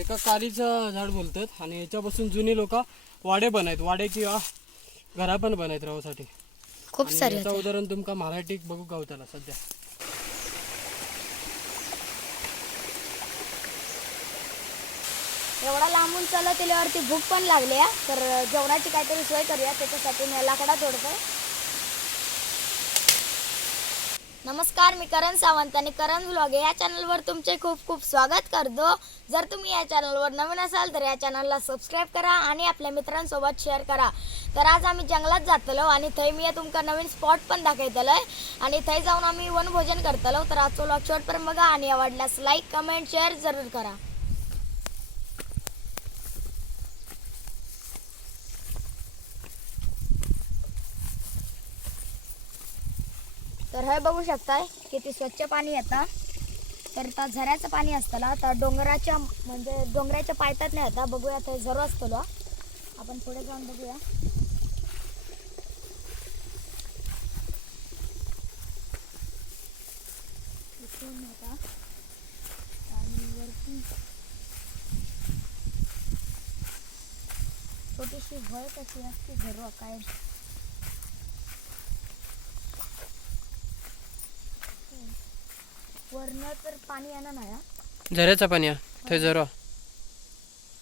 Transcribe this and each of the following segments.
एका कालीचं झाड बोलतात आणि याच्यापासून जुनी लोक वाडे बनायत वाडे किंवा घरा पण बनायत राहूसाठी खूप सारे उदाहरण तुमका मराठीत बघू गावताला सध्या? एवढा लांबून चालत दिल्यावरती भूक पण लागली आहे तर जेवणाची काहीतरी सोय करूया त्याच्यासाठी मी लाकडा तोडतोय नमस्कार मी करण सावंत आणि करण व्लॉग या चॅनलवर तुमचे खूप खूप स्वागत करतो. जर तुम्ही या चॅनलवर नवीन असाल तर या चॅनलला सबस्क्राईब करा आणि आपल्या मित्रांसोबत शेअर करा. तर आज आम्ही जंगलात जातलो आणि थंय मी तुमका नवीन स्पॉट पण दाखयतलोय आणि थंय जाऊन आम्ही वनभोजन करतलो. तर आजचो व्लॉग शेवटपर्यंत बघा आणि आवडल्यास लाईक कमेंट शेअर जरूर करा. तर हे बघू शकताय किती स्वच्छ पाणी येतं तर त्या झऱ्याचं पाणी असतं तर डोंगराच्या म्हणजे डोंगराच्या पायतात नाही आता बघूया ते झरो असतो आपण पुढे जाऊन बघूया. आणि वरती. छोटीशी भय कशी असते झरो काय? वरनं तर पाणी येणार नाही हा. झऱ्याचा पाणी हा. थंय झरो.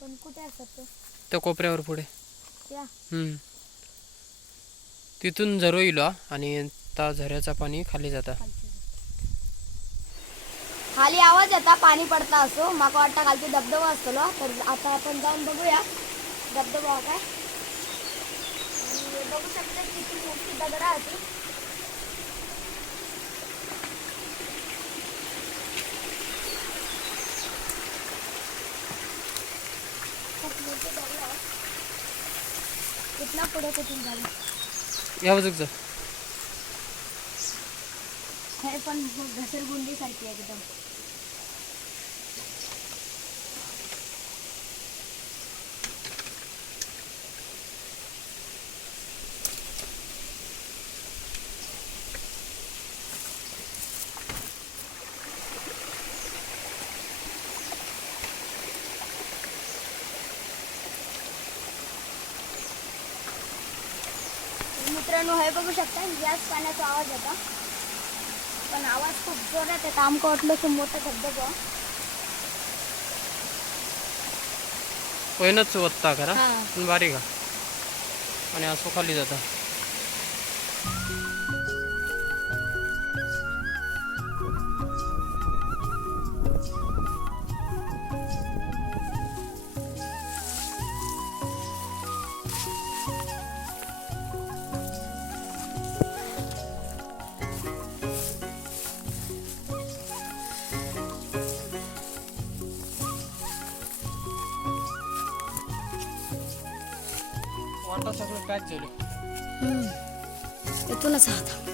पण कुठे असतात ते? त्या कोपऱ्यावर पुढे. त्या? हम्म. तिथून झरो हा. आणि त्या झऱ्याचा पाणी खाली जाता. खाली आवाज येता पाणी पडता असो. माका वाटतं खालती धबधबा असतो तर आता आपण जाऊन बघूया. धबधबा हा काय? आणि बघू शकता किती मोठी दगडा होती खूप मोठी दगड आहे कुठला पुढे कुठून झाली या बाजूक जा. हे पण घसरगुंडी सारखी आहे एकदम तर मित्रांनो हे बघू शकता याच पाण्याचा आवाज येतो. पण आवाज खूप जोरात आहे आमका वाटलं की मोठा धबधबा. पहिनच वत्ता खरा. हा. पण बारीक आणि असो खाली जाता. वाटा सगळं पॅक झालं इथूनच आहात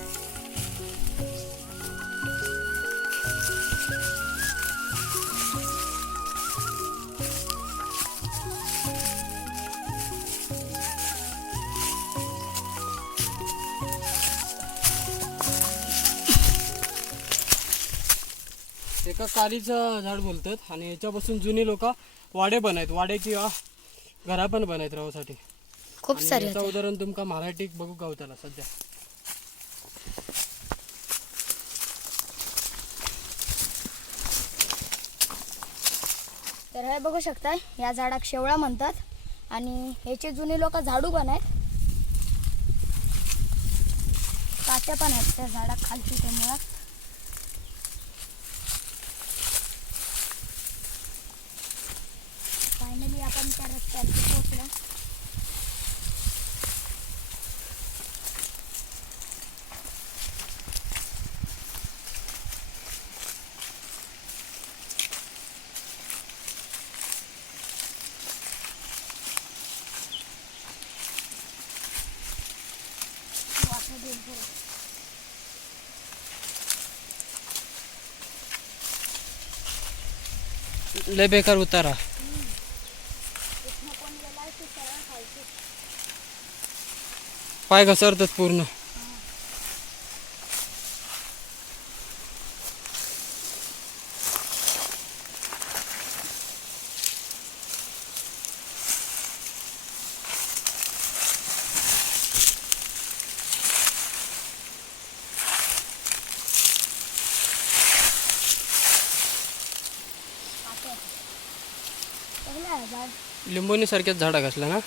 एका कालीचं झाड बोलतात आणि याच्यापासून जुनी लोक वाडे बनायत वाडे किंवा घरा पण बनायत राहूसाठी खूप आणि सारे याचं होते. उदाहरण तुमका मराठीत बघू गावताला सध्या? तर हे बघू शकताय या झाडाक शेवळा म्हणतात. आणि ह्याचे जुने लोक झाडू पण आहेत. काट्या पण आहेत त्या झाडाक खालची ते मुळात. फायनली आपण त्या रस्त्यावरती लय बेकार उतारा. पाय घसरतात पूर्ण. लिंबोनी सारख्याच झाडा घासलं ना?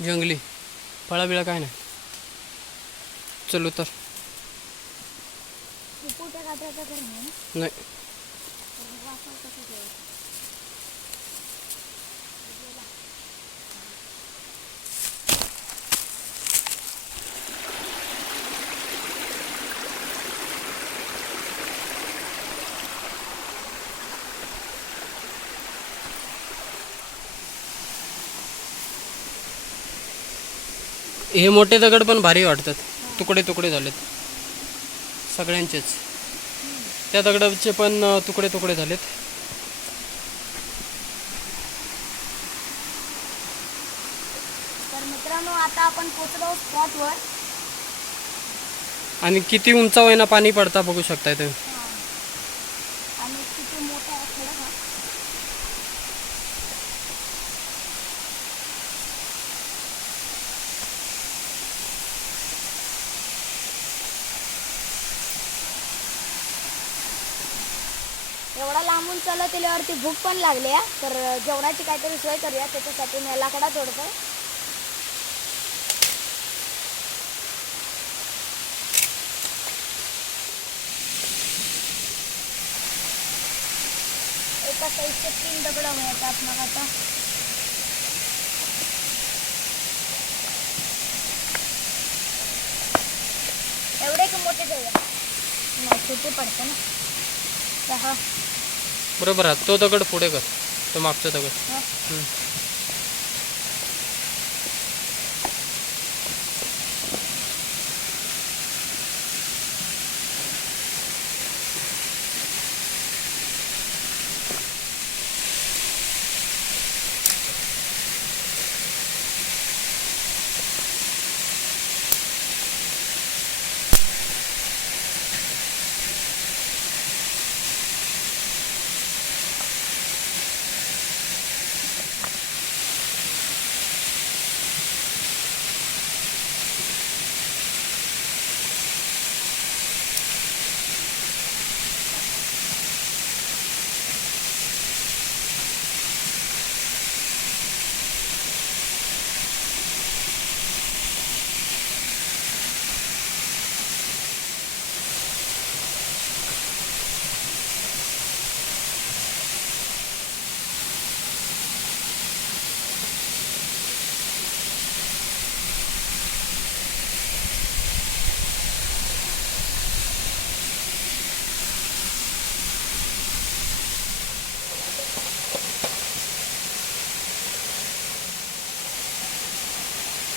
जंगली. फळा बिळा काय नाही. चलो तर नाही. हे मोठे दगड पण भारी वाटतात. तुकडे तुकडे झालेत. सगळ्यांचेच. त्या दगडाचे पण तुकडे तुकडे झालेत. तर मित्रांनो आता आपण पोचलो स्पॉटवर आणि किती उंचावयना पाणी पडता बघू शकताय तुम्ही आणि किती मोठा आहे खडक हा एवढा लांबून चालत गेल्यावरती भूक पण लागली आहे. तर जेवणाची काहीतरी सोय करूया त्याच्यासाठी मी लाकडा तोडतो एका साईडचे तीन दगड मिळतात मग आता. एवढे की मोठे ठेवूया नाही छोटे पडते ना. हा बरोबर आहे. तो दगड पुढे कर. तो मागचा दगड.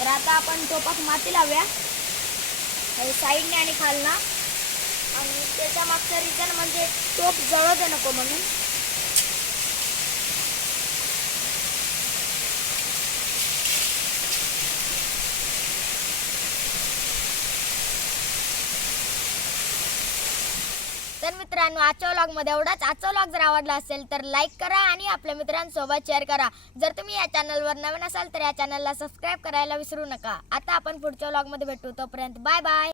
तर आता आपण टोपात माती लावूया. साईडने आणि खालना. आणि त्याच्या मागचं रिझन म्हणजे टोप जळत नको म्हणून. तर मित्रांनो आजच्या व्लॉगमध्ये एवढाच. आजचा व्लॉग जर आवडला असेल तर लाईक करा आणि आपल्या मित्रांसोबत शेअर करा. जर तुम्ही या चॅनलवर नवीन असाल तर या चॅनलला सबस्क्राईब करायला विसरू नका. आता आपण पुढच्या व्लॉगमध्ये भेटू. तोपर्यंत बाय बाय